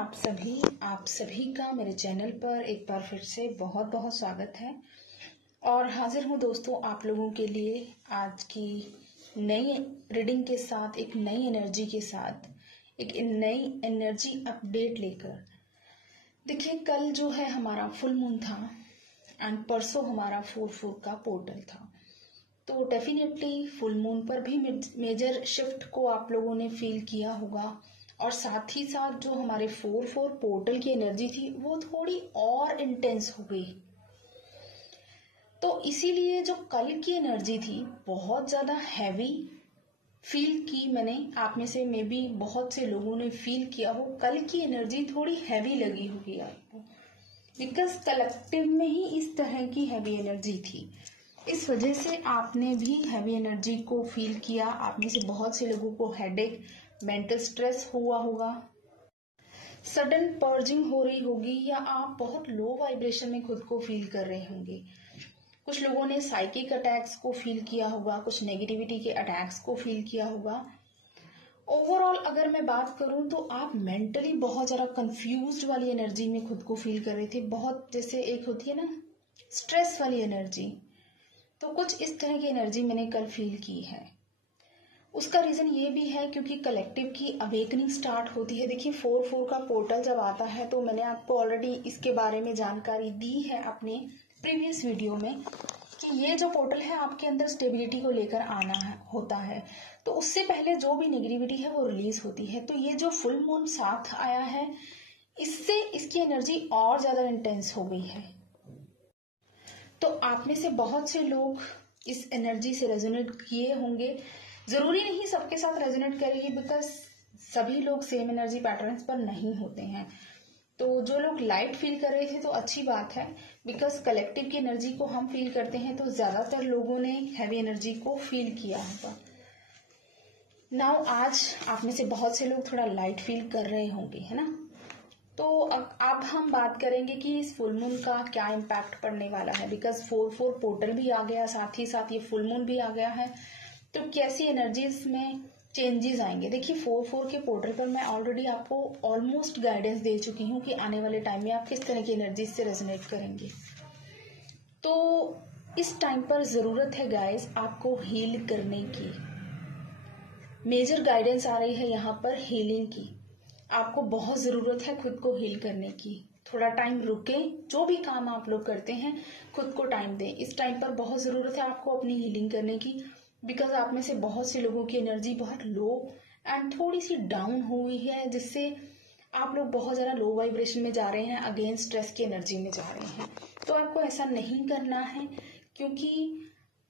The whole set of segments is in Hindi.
आप सभी का मेरे चैनल पर एक बार फिर से बहुत बहुत स्वागत है। और हाजिर हूँ दोस्तों आप लोगों के लिए आज की नई रीडिंग के साथ, एक नई एनर्जी के साथ, एक नई एनर्जी अपडेट लेकर। देखिए, कल जो है हमारा फुल मून था एंड परसों हमारा 4/4 का पोर्टल था। तो डेफिनेटली फुल मून पर भी मेजर शिफ्ट को आप लोगों ने फील किया होगा, और साथ ही साथ जो हमारे 4/4 पोर्टल की एनर्जी थी वो थोड़ी और इंटेंस हो गई। तो इसीलिए जो कल की एनर्जी थी बहुत ज्यादा हैवी फील की मैंने। आप में से मे बी बहुत से लोगों ने फील किया हो, कल की एनर्जी थोड़ी हैवी लगी होगी आपको, बिकॉज कलेक्टिव में ही इस तरह की हैवी एनर्जी थी। इस वजह से आपने भी हैवी एनर्जी को फील किया। आप में से बहुत से लोगों को हेडेक, मेंटल स्ट्रेस हुआ होगा, सडन पर्जिंग हो रही होगी, या आप बहुत लो वाइब्रेशन में खुद को फील कर रहे होंगे। कुछ लोगों ने साइकिक अटैक्स को फील किया होगा, कुछ नेगेटिविटी के अटैक्स को फील किया होगा। ओवरऑल अगर मैं बात करूं तो आप मेंटली बहुत ज्यादा कंफ्यूज्ड वाली एनर्जी में खुद को फील कर रहे थे। बहुत, जैसे एक होती है ना स्ट्रेस वाली एनर्जी, तो कुछ इस तरह की एनर्जी मैंने कल फील की है। उसका रीजन ये भी है क्योंकि कलेक्टिव की अवेकनिंग स्टार्ट होती है। देखिए, 4/4 का पोर्टल जब आता है तो मैंने आपको ऑलरेडी इसके बारे में जानकारी दी है अपने प्रीवियस वीडियो में कि ये जो पोर्टल है आपके अंदर स्टेबिलिटी को लेकर आना है होता है। तो उससे पहले जो भी नेगेटिविटी है वो रिलीज होती है। तो ये जो फुल मून साथ आया है, इससे इसकी एनर्जी और ज्यादा इंटेंस हो गई है। तो आप में से बहुत से लोग इस एनर्जी से रेजोनेट किए होंगे। जरूरी नहीं सबके साथ रेजोनेट करेगी, बिकॉज सभी लोग सेम एनर्जी पैटर्न्स पर नहीं होते हैं। तो जो लोग लाइट फील कर रहे थे तो अच्छी बात है, बिकॉज कलेक्टिव की एनर्जी को हम फील करते हैं, तो ज्यादातर लोगों ने हैवी एनर्जी को फील किया होगा। नाउ आज आप में से बहुत से लोग थोड़ा लाइट फील कर रहे होंगे, है ना। तो अब हम बात करेंगे कि इस फुल मून का क्या इम्पैक्ट पड़ने वाला है, बिकॉज 4/4 पोर्टल भी आ गया, साथ ही साथ ये फुल मून भी आ गया है। तो कैसी एनर्जीज में चेंजेस आएंगे। देखिए, 4/4 के पोर्टल पर मैं ऑलरेडी आपको ऑलमोस्ट गाइडेंस दे चुकी हूँ कि आने वाले टाइम में आप किस तरह की एनर्जीज से रेजोनेट करेंगे। तो इस टाइम पर जरूरत है गाइस आपको हील करने की। मेजर गाइडेंस आ रही है यहाँ पर हीलिंग की। आपको बहुत जरूरत है खुद को हील करने की। थोड़ा टाइम रुके, जो भी काम आप लोग करते हैं खुद को टाइम दें। इस टाइम पर बहुत जरूरत है आपको अपनी हीलिंग करने की, बिकॉज आप में से बहुत से लोगों की एनर्जी बहुत लो एंड थोड़ी सी डाउन हुई है, जिससे आप लोग बहुत ज्यादा लो वाइब्रेशन में जा रहे हैं, अगेंस्ट स्ट्रेस की एनर्जी में जा रहे हैं। तो आपको ऐसा नहीं करना है, क्योंकि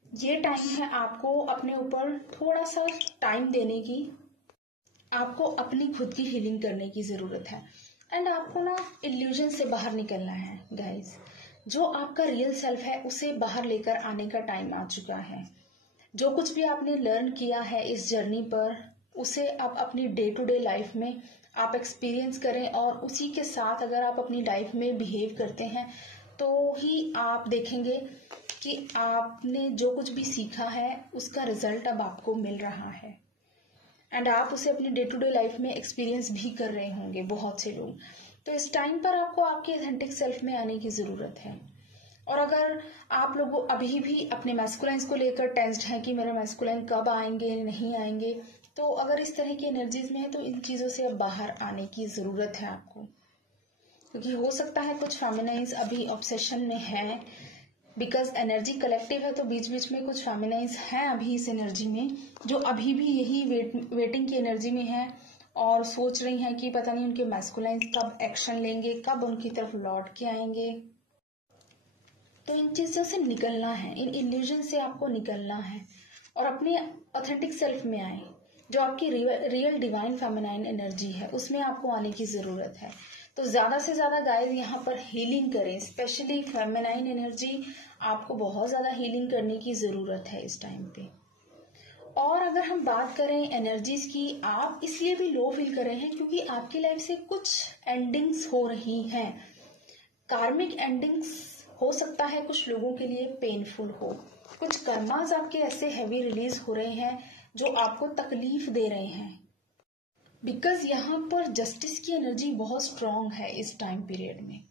ये टाइम है आपको अपने ऊपर थोड़ा सा टाइम देने की। आपको अपनी खुद की हीलिंग करने की जरूरत है। एंड आपको ना इल्यूजन से बाहर निकलना है गाइज। जो आपका रियल सेल्फ है उसे बाहर लेकर आने का टाइम आ चुका है। जो कुछ भी आपने लर्न किया है इस जर्नी पर, उसे आप अपनी डे टू डे लाइफ में आप एक्सपीरियंस करें, और उसी के साथ अगर आप अपनी लाइफ में बिहेव करते हैं तो ही आप देखेंगे कि आपने जो कुछ भी सीखा है उसका रिजल्ट अब आपको मिल रहा है। एंड आप उसे अपनी डे टू डे लाइफ में एक्सपीरियंस भी कर रहे होंगे बहुत से लोग। तो इस टाइम पर आपको आपके ऑथेंटिक सेल्फ में आने की जरूरत है। और अगर आप लोग अभी भी अपने मैस्कुलाइन्स को लेकर टेंस्ड हैं कि मेरे मैस्कुलाइन कब आएंगे नहीं आएंगे, तो अगर इस तरह की एनर्जीज में है तो इन चीजों से अब बाहर आने की जरूरत है आपको। क्योंकि हो सकता है कुछ फेमिनाइन्स अभी ऑब्सेशन में है, बिकॉज एनर्जी कलेक्टिव है, तो बीच बीच में कुछ फेमिनाइन्स हैं अभी इस एनर्जी में, जो अभी भी यही वेटिंग की एनर्जी में है और सोच रही हैं कि पता नहीं उनके मैस्कुलाइन्स कब एक्शन लेंगे, कब उनकी तरफ लौट के आएंगे। तो इन चीजों से निकलना है, इन इल्यूजन से आपको निकलना है और अपने ऑथेंटिक सेल्फ में आए। जो आपकी रियल डिवाइन फेमिनाइन एनर्जी है उसमें आपको आने की जरूरत है। तो ज्यादा से ज्यादा गाइस यहाँ पर हीलिंग करें, स्पेशली फेमिनाइन एनर्जी आपको बहुत ज्यादा हीलिंग करने की जरूरत है इस टाइम पे। और अगर हम बात करें एनर्जीज की, आप इसलिए भी लो फील कर रहे हैं क्योंकि आपकी लाइफ से कुछ एंडिंग्स हो रही हैं। कार्मिक एंडिंग्स हो सकता है कुछ लोगों के लिए पेनफुल हो। कुछ कर्मास आपके ऐसे हैवी रिलीज हो रहे हैं जो आपको तकलीफ दे रहे हैं। बिकॉज यहाँ पर जस्टिस की एनर्जी बहुत स्ट्रांग है इस टाइम पीरियड में,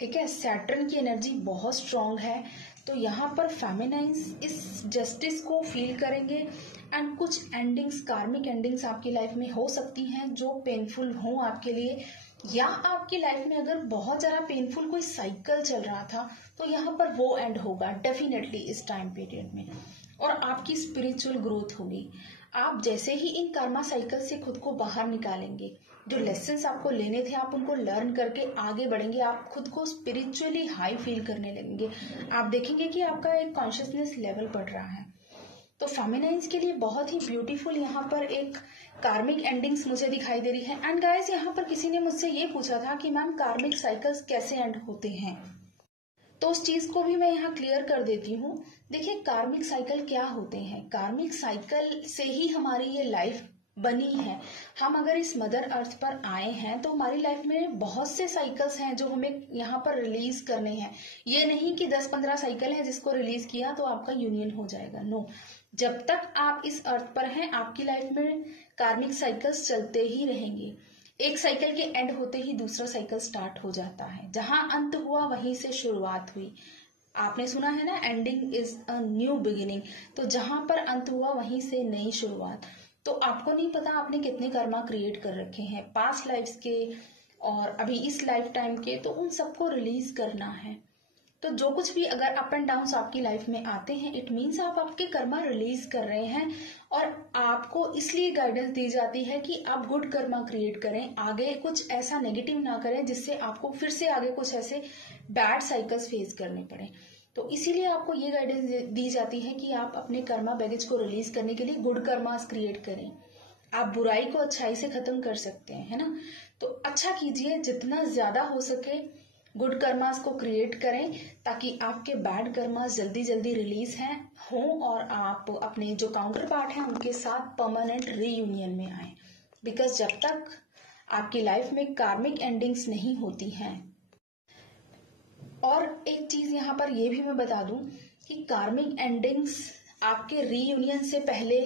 ठीक है। सैटर्न की एनर्जी बहुत स्ट्रांग है, तो यहाँ पर फेमिनाइंस इस जस्टिस को फील करेंगे एंड कुछ एंडिंग्स, कार्मिक एंडिंग्स आपकी लाइफ में हो सकती हैं जो पेनफुल हो आपके लिए, या आपकी लाइफ में अगर बहुत ज़्यादा पेनफुल कोई साइकिल चल रहा था तो यहाँ पर वो एंड होगा डेफिनेटली इस टाइम पीरियड में, और आपकी स्पिरिचुअल ग्रोथ होगी। आप जैसे ही इन कर्मा साइकिल से खुद को बाहर निकालेंगे, जो लेसन्स आपको लेने थे आप उनको लर्न करके आगे बढ़ेंगे, आप खुद को स्पिरिचुअली हाई फील करने लगेंगे, आप देखेंगे कि आपका एक कॉन्शियसनेस लेवल बढ़ रहा है। तो फेमिनाइंस के लिए बहुत ही ब्यूटीफुल यहाँ पर एक कार्मिक एंडिंग्स मुझे दिखाई दे रही है। एंड गाइस, यहाँ पर किसी ने मुझसे ये पूछा था कि मैम कार्मिक साइकिल्स कैसे एंड होते हैं, तो उस चीज को भी मैं यहाँ क्लियर कर देती हूँ। देखिए, कार्मिक साइकिल क्या होते हैं, कार्मिक साइकिल से ही हमारी ये लाइफ बनी है। हम अगर इस मदर अर्थ पर आए हैं तो हमारी लाइफ में बहुत से साइकिल्स हैं जो हमें यहाँ पर रिलीज करने हैं। ये नहीं कि 10-15 साइकिल है जिसको रिलीज किया तो आपका यूनियन हो जाएगा, नो। जब तक आप इस अर्थ पर हैं आपकी लाइफ में कार्मिक साइकिल्स चलते ही रहेंगे। एक साइकिल के एंड होते ही दूसरा साइकिल स्टार्ट हो जाता है, जहां अंत हुआ वहीं से शुरुआत हुई। आपने सुना है ना, ending is a new beginning. तो जहां पर अंत हुआ वहीं से नई शुरुआत। तो आपको नहीं पता आपने कितने कर्मा क्रिएट कर रखे हैं पास्ट लाइफ्स के और अभी इस लाइफ टाइम के, तो उन सबको रिलीज करना है। तो जो कुछ भी अगर अप एंड डाउन्स आपकी लाइफ में आते हैं, इट मीन्स आप आपके कर्मा रिलीज कर रहे हैं, और आपको इसलिए गाइडेंस दी जाती है कि आप गुड कर्मा क्रिएट करें, आगे कुछ ऐसा नेगेटिव ना करें जिससे आपको फिर से आगे कुछ ऐसे बैड साइकिल्स फेस करने पड़े। तो इसीलिए आपको ये गाइडेंस दी जाती है कि आप अपने कर्मा बैगेज को रिलीज करने के लिए गुड कर्मास क्रिएट करें। आप बुराई को अच्छाई से खत्म कर सकते हैं, है ना। तो अच्छा कीजिए, जितना ज्यादा हो सके गुड कर्मास को क्रिएट करें ताकि आपके बैड कर्मास जल्दी जल्दी रिलीज हो और आप अपने जो काउंटर पार्ट हैं उनके साथ परमानेंट रीयूनियन में आए। बिकॉज जब तक आपकी लाइफ में कार्मिक एंडिंग्स नहीं होती हैं, और एक चीज यहाँ पर ये भी मैं बता दूं कि कार्मिक एंडिंग्स आपके रीयूनियन से पहले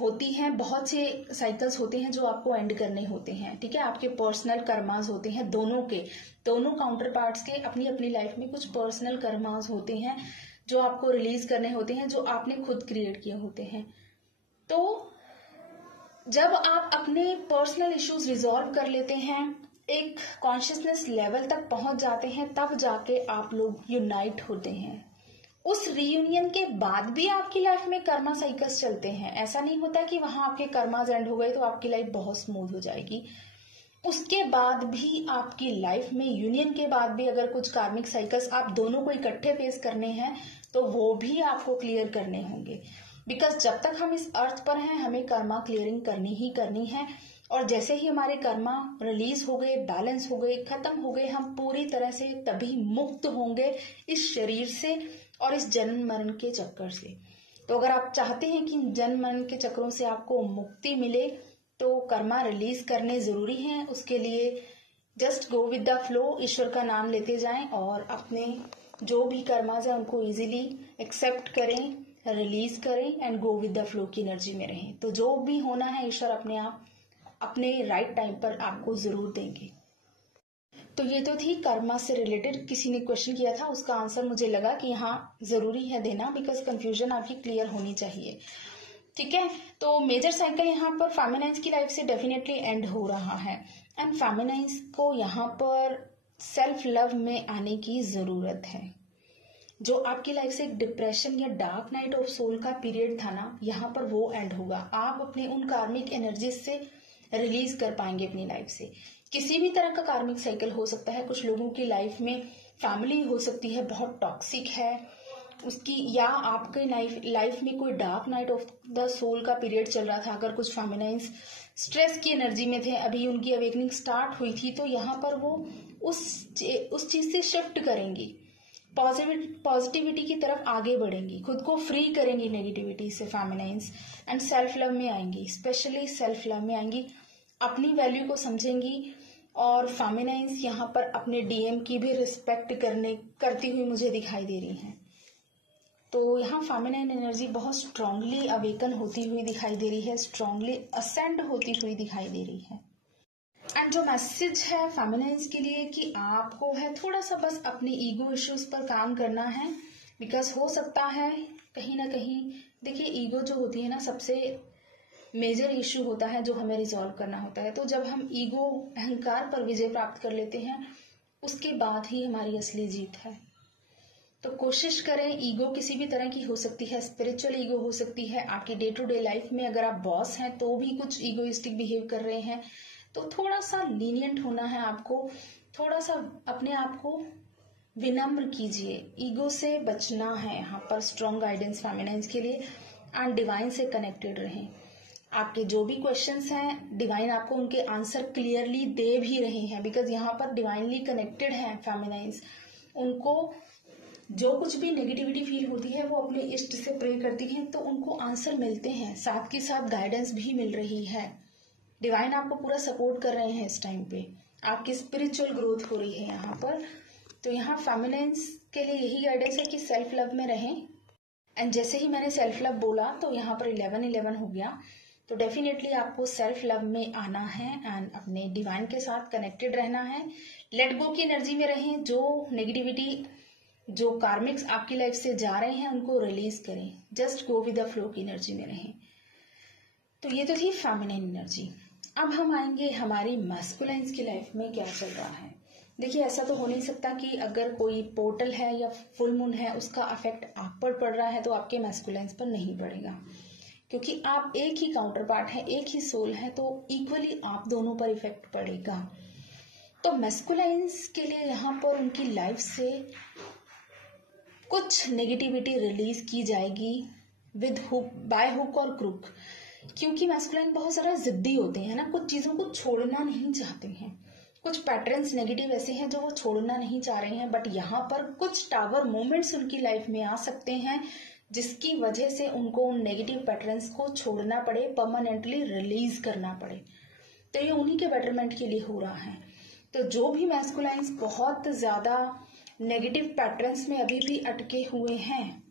होती हैं। बहुत से साइकिल्स होते हैं जो आपको एंड करने होते हैं, ठीक है। आपके पर्सनल कर्मास होते हैं, दोनों काउंटर पार्ट्स के अपनी अपनी लाइफ में कुछ पर्सनल कर्मास होते हैं जो आपको रिलीज करने होते हैं, जो आपने खुद क्रिएट किए होते हैं। तो जब आप अपने पर्सनल इश्यूज रिजॉल्व कर लेते हैं, एक कॉन्शियसनेस लेवल तक पहुंच जाते हैं, तब जाके आप लोग यूनाइट होते हैं। उस रीयूनियन के बाद भी आपकी लाइफ में कर्मा साइकिल्स चलते हैं। ऐसा नहीं होता कि वहां आपके कर्माज एंड हो गए तो आपकी लाइफ बहुत स्मूथ हो जाएगी। उसके बाद भी आपकी लाइफ में, यूनियन के बाद भी अगर कुछ कार्मिक साइकिल्स आप दोनों को इकट्ठे फेस करने हैं तो वो भी आपको क्लियर करने होंगे। बिकॉज जब तक हम इस अर्थ पर हैं हमें कर्मा क्लियरिंग करनी ही करनी है, और जैसे ही हमारे कर्मा रिलीज हो गए, बैलेंस हो गए, खत्म हो गए, हम पूरी तरह से तभी मुक्त होंगे इस शरीर से और इस जन्म मरण के चक्कर से। तो अगर आप चाहते हैं कि जन्म मरण के चक्रों से आपको मुक्ति मिले तो कर्मा रिलीज करने जरूरी हैं। उसके लिए just go with the flow, ईश्वर का नाम लेते जाएं और अपने जो भी कर्माज है उनको इजीली एक्सेप्ट करें, रिलीज करें and go with the flow की एनर्जी में रहें। तो जो भी होना है ईश्वर अपने आप अपने राइट टाइम पर आपको जरूर देंगे। तो ये तो थी कर्मा से रिलेटेड, किसी ने क्वेश्चन किया था, उसका आंसर मुझे लगा कि हाँ जरूरी है देना, बिकॉज कंफ्यूजन आपकी क्लियर होनी चाहिए, ठीक है। तो मेजर साइकिल यहाँ पर फेमिनाइंस की लाइफ से डेफिनेटली एंड हो रहा है, एंड फेमिनाइंस को यहाँ पर सेल्फ लव में आने की जरूरत है। जो आपकी लाइफ से एक डिप्रेशन या डार्क नाइट ऑफ सोल का पीरियड था ना, यहाँ पर वो एंड होगा। आप अपने उन कार्मिक एनर्जी से रिलीज कर पाएंगे अपनी लाइफ से। किसी भी तरह का कार्मिक साइकिल हो सकता है। कुछ लोगों की लाइफ में फैमिली हो सकती है बहुत टॉक्सिक है उसकी, या आपके लाइफ में कोई dark night of the soul का पीरियड चल रहा था। अगर कुछ फेमिनाइंस स्ट्रेस की एनर्जी में थे, अभी उनकी अवेकनिंग स्टार्ट हुई थी, तो यहाँ पर वो उस चीज से शिफ्ट करेंगी, पॉजिटिविटी की तरफ आगे बढ़ेंगी, खुद को फ्री करेंगी नेगेटिविटी से फेमिनाइंस, एंड सेल्फ लव में आएंगी। स्पेशली सेल्फ लव में आएंगी, अपनी वैल्यू को समझेंगी। और फेमिनाइंस यहाँ पर अपने डीएम की भी रिस्पेक्ट करती हुई मुझे दिखाई दे रही हैं। तो यहाँ फेमिनाइन एनर्जी बहुत स्ट्रांगली अवेकन होती हुई दिखाई दे रही है, स्ट्रांगली असेंड होती हुई दिखाई दे रही है। एंड जो मैसेज है फेमिनाइन्स के लिए कि आपको है थोड़ा सा बस अपने ईगो इश्यूज पर काम करना है, बिकॉज हो सकता है कहीं ना कहीं, देखिए ईगो जो होती है ना सबसे मेजर इश्यू होता है जो हमें रिजॉल्व करना होता है। तो जब हम ईगो अहंकार पर विजय प्राप्त कर लेते हैं उसके बाद ही हमारी असली जीत है। तो कोशिश करें, ईगो किसी भी तरह की हो सकती है, स्पिरिचुअल ईगो हो सकती है, आपकी डे टू डे लाइफ में अगर आप बॉस हैं तो भी कुछ ईगोइस्टिक बिहेव कर रहे हैं, तो थोड़ा सा लीनियंट होना है आपको, थोड़ा सा अपने आप को विनम्र कीजिए, ईगो से बचना है। यहाँ पर स्ट्रॉन्ग गाइडेंस फेमिनाइन्स के लिए, एंड डिवाइन से कनेक्टेड रहें। आपके जो भी क्वेश्चंस हैं डिवाइन आपको उनके आंसर क्लियरली दे भी रहे हैं, बिकॉज यहाँ पर डिवाइनली कनेक्टेड हैं फेमिनाइन्स। उनको जो कुछ भी नेगेटिविटी फील होती है वो अपने इष्ट से प्रे करती हैं तो उनको आंसर मिलते हैं, साथ के साथ गाइडेंस भी मिल रही है। डिवाइन आपको पूरा सपोर्ट कर रहे हैं इस टाइम पे, आपकी स्पिरिचुअल ग्रोथ हो रही है यहाँ पर। तो यहाँ फेमिनाइन्स के लिए यही गाइडेंस है कि सेल्फ लव में रहें। एंड जैसे ही मैंने सेल्फ लव बोला तो यहाँ पर 11-11 हो गया, तो डेफिनेटली आपको सेल्फ लव में आना है एंड अपने डिवाइन के साथ कनेक्टेड रहना है। लेट गो की एनर्जी में रहें, जो नेगेटिविटी, जो कार्मिक्स आपकी लाइफ से जा रहे हैं उनको रिलीज करें, just go with the flow की एनर्जी में रहें। तो ये तो थी फेमिनाइन एनर्जी। अब हम आएंगे हमारी मैस्कुलाइन्स की लाइफ में क्या चल रहा है। देखिए ऐसा तो हो नहीं सकता कि अगर कोई पोर्टल है या फुल मून है उसका अफेक्ट आप पर पड़ रहा है तो आपके मैस्कुलाइन्स पर नहीं पड़ेगा, क्योंकि आप एक ही काउंटर पार्ट है, एक ही सोल है, तो इक्वली आप दोनों पर इफेक्ट पड़ेगा। तो मैस्कुलाइन्स के लिए यहाँ पर उनकी लाइफ से कुछ नेगेटिविटी रिलीज की जाएगी विद हुक, बाय हुक और क्रुक, क्योंकि मैस्कुलाइन बहुत ज्यादा जिद्दी होते हैं ना, कुछ चीजों को छोड़ना नहीं चाहते हैं, कुछ पैटर्न्स नेगेटिव ऐसे हैं जो वो छोड़ना नहीं चाह रहे हैं। बट यहाँ पर कुछ टावर मोमेंट्स उनकी लाइफ में आ सकते हैं जिसकी वजह से उनको उन नेगेटिव पैटर्न्स को छोड़ना पड़े, परमानेंटली रिलीज करना पड़े। तो ये उन्हीं के बेटरमेंट के लिए हो रहा है। तो जो भी मैस्कुलाइन्स बहुत ज्यादा नेगेटिव पैटर्न्स में अभी भी अटके हुए हैं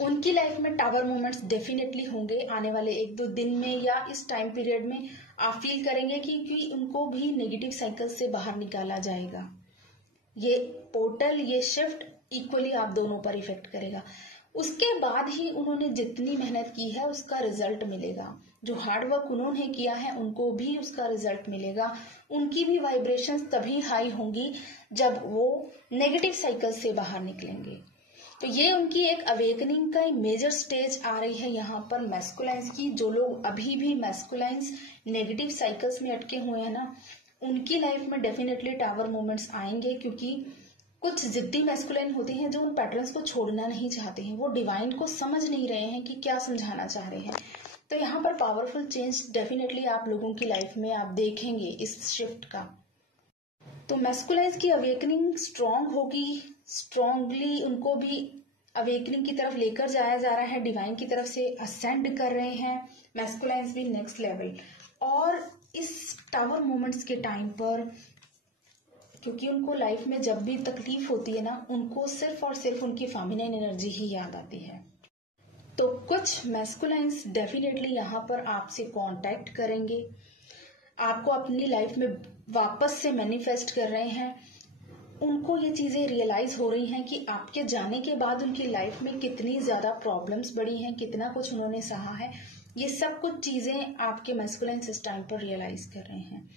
उनकी लाइफ में टावर मोमेंट्स डेफिनेटली होंगे आने वाले 1-2 दिन में, या इस टाइम पीरियड में आप फील करेंगे कि उनको भी नेगेटिव साइकिल से बाहर निकाला जाएगा। ये पोर्टल, ये शिफ्ट इक्वली आप दोनों पर इफेक्ट करेगा। उसके बाद ही उन्होंने जितनी मेहनत की है उसका रिजल्ट मिलेगा, जो हार्ड वर्क उन्होंने किया है उनको भी उसका रिजल्ट मिलेगा। उनकी भी वाइब्रेशंस तभी हाई होंगी जब वो नेगेटिव साइकिल से बाहर निकलेंगे। तो ये उनकी एक अवेकनिंग का मेजर स्टेज आ रही है यहाँ पर मैस्कुलाइन्स की। जो लोग अभी भी मैस्कुलाइन्स नेगेटिव साइकिल्स में अटके हुए हैं ना, उनकी लाइफ में डेफिनेटली टावर मोमेंट्स आएंगे, क्योंकि कुछ जिद्दी मैस्कुलाइन होते हैं जो उन पैटर्न्स को छोड़ना नहीं चाहते हैं, वो डिवाइन को समझ नहीं रहे हैं कि क्या समझाना चाह रहे हैं। तो यहाँ पर पावरफुल चेंज डेफिनेटली आप लोगों की लाइफ में आप देखेंगे इस शिफ्ट का। तो मैस्कुलाइन्स की अवेकनिंग स्ट्रांग होगी, स्ट्रांगली उनको भी अवेकनिंग की तरफ लेकर जाया जा रहा है, डिवाइन की तरफ से असेंड कर रहे हैं मैस्कुलाइन्स भी नेक्स्ट लेवल। और इस टावर मोमेंट्स के टाइम पर, क्योंकि उनको लाइफ में जब भी तकलीफ होती है ना, उनको सिर्फ और सिर्फ उनकी फेमिनाइन एनर्जी ही याद आती है। तो कुछ मैस्कुलाइन्स डेफिनेटली यहाँ पर आपसे कांटेक्ट करेंगे, आपको अपनी लाइफ में वापस से मैनिफेस्ट कर रहे हैं। उनको ये चीजें रियलाइज हो रही हैं कि आपके जाने के बाद उनकी लाइफ में कितनी ज्यादा प्रॉब्लम्स बढ़ी हैं, कितना कुछ उन्होंने सहा है। ये सब कुछ चीजें आपके मैस्कुलाइन्स इस टाइम पर रियलाइज कर रहे हैं।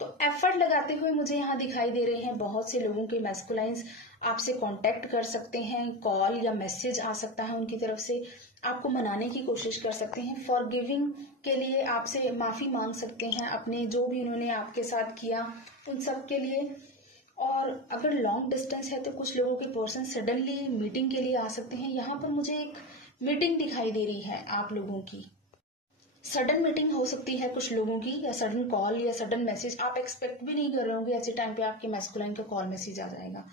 तो एफर्ट लगाते हुए मुझे यहाँ दिखाई दे रहे हैं बहुत से लोगों के मैस्कुलाइन्स आपसे कांटेक्ट कर सकते हैं, कॉल या मैसेज आ सकता है उनकी तरफ से, आपको मनाने की कोशिश कर सकते हैं, फॉरगिविंग के लिए आपसे माफी मांग सकते हैं अपने जो भी उन्होंने आपके साथ किया उन सब के लिए। और अगर लॉन्ग डिस्टेंस है तो कुछ लोगों के पर्सन सडनली मीटिंग के लिए आ सकते हैं। यहाँ पर मुझे एक मीटिंग दिखाई दे रही है आप लोगों की, सडन मीटिंग हो सकती है कुछ लोगों की, या सडन कॉल या सडन मैसेज आप एक्सपेक्ट भी नहीं कर रहे होंगे, ऐसे टाइम पे आपके मैस्कुलाइन का कॉल मैसेज आ जाएगा।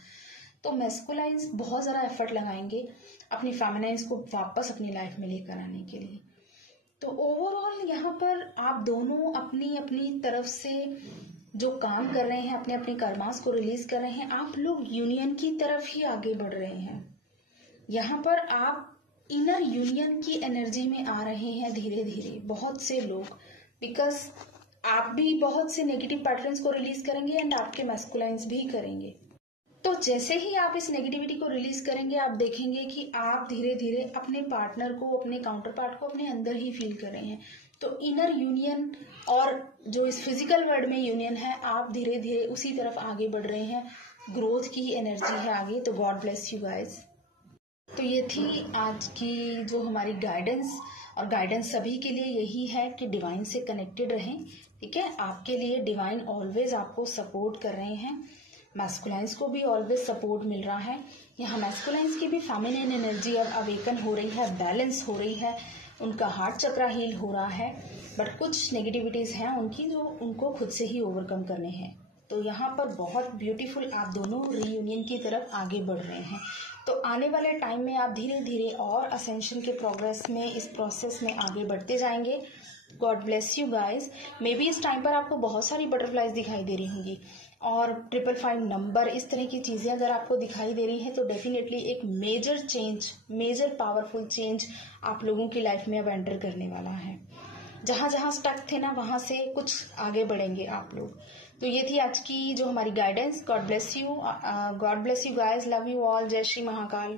तो मैस्कुलाइन्स बहुत ज्यादा एफर्ट लगाएंगे अपनी फेमिनाइन्स को वापस अपनी लाइफ में लेकर आने के लिए। तो ओवरऑल यहाँ पर आप दोनों अपनी अपनी तरफ से जो काम कर रहे हैं, अपने अपने कर्मास को रिलीज कर रहे हैं, आप लोग यूनियन की तरफ ही आगे बढ़ रहे हैं। यहाँ पर आप इनर यूनियन की एनर्जी में आ रहे हैं धीरे धीरे बहुत से लोग, बिकॉज आप भी बहुत से नेगेटिव पैटर्न्स को रिलीज करेंगे एंड आपके मैस्कुलाइंस भी करेंगे। तो जैसे ही आप इस नेगेटिविटी को रिलीज करेंगे, आप देखेंगे कि आप धीरे धीरे अपने पार्टनर को, अपने काउंटर पार्ट को अपने अंदर ही फील कर रहे हैं। तो इनर यूनियन और जो इस फिजिकल वर्ल्ड में यूनियन है, आप धीरे धीरे उसी तरफ आगे बढ़ रहे हैं। ग्रोथ की एनर्जी है आगे। तो गॉड ब्लेस यू गाइज। तो ये थी आज की जो हमारी गाइडेंस, और गाइडेंस सभी के लिए यही है कि डिवाइन से कनेक्टेड रहें। ठीक है, आपके लिए डिवाइन ऑलवेज आपको सपोर्ट कर रहे हैं। मैस्कुलाइंस को भी ऑलवेज सपोर्ट मिल रहा है। यहाँ मैस्कुलाइंस की भी फेमिनिन एनर्जी अब अवेकन हो रही है, बैलेंस हो रही है, उनका हार्ट चक्रा हील हो रहा है। बट कुछ नेगेटिविटीज हैं उनकी जो उनको खुद से ही ओवरकम करने हैं। तो यहाँ पर बहुत ब्यूटीफुल आप दोनों रीयूनियन की तरफ आगे बढ़ रहे हैं। तो आने वाले टाइम में आप धीरे धीरे और असेंशन के प्रोग्रेस में, इस प्रोसेस में आगे बढ़ते जाएंगे। God bless you guys. May be इस टाइम पर आपको बहुत सारी बटरफ्लाइज दिखाई दे रही होंगी और 555 नंबर, इस तरह की चीजें अगर आपको दिखाई दे रही हैं तो डेफिनेटली एक major change, major powerful change आप लोगों की लाइफ में अब एंटर करने वाला है। जहां जहां स्टक थे ना, वहां से कुछ आगे बढ़ेंगे आप लोग। तो ये थी आज की जो हमारी guidance. God bless you guys. Love you all. जय श्री महाकाल।